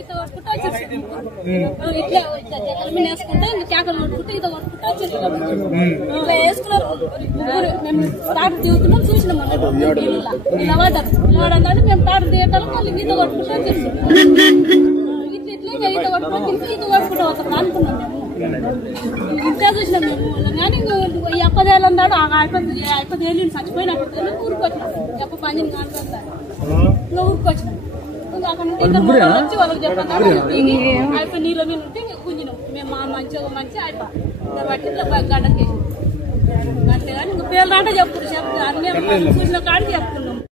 ఈత కొట్టుకుంటూ వచ్చేసి ఇట్లా జగన్ వేసుకుంటే ఇంకా కేకలు కొట్టుకుంటూ ఈత కొట్టుకుంటూ వచ్చేసి ఇట్లా వేసుకున్నారు ముగ్గురు. మేము తాడు దిగుతున్నాం చూసినాం ఇలా వాడంటే మేము తాడు దిగటాలు వాళ్ళు ఈత కొట్టుకుంటూ వచ్చేసి ఇట్లా ఈత కొట్టుకుంటూ ఈత కొట్టుకుంటూ వస్తాం అనుకున్నాం మేము. ఇంట్లో చూసినాం మేము కానీ ఎప్పదేళ్ళు అన్నాడు అయిపోయి చచ్చిపోయినట్టు ఊరుకొచ్చినాం ఎప్ప పని కానుకుందా ఇంకా ఊరుకొచ్చినాం. అక్కడ నుండి వచ్చి వాళ్ళకి చెప్పారు అయిపోయి నీళ్ళ మీద ఉంటే గుంజినాం మేము మంచి అయిపోయి బట్టి గడ్డకి అంతే కానీ ఇంకా పేర్లు అంటే చెప్తారు అన్ని చూసిన కాడికి చెప్తున్నాం.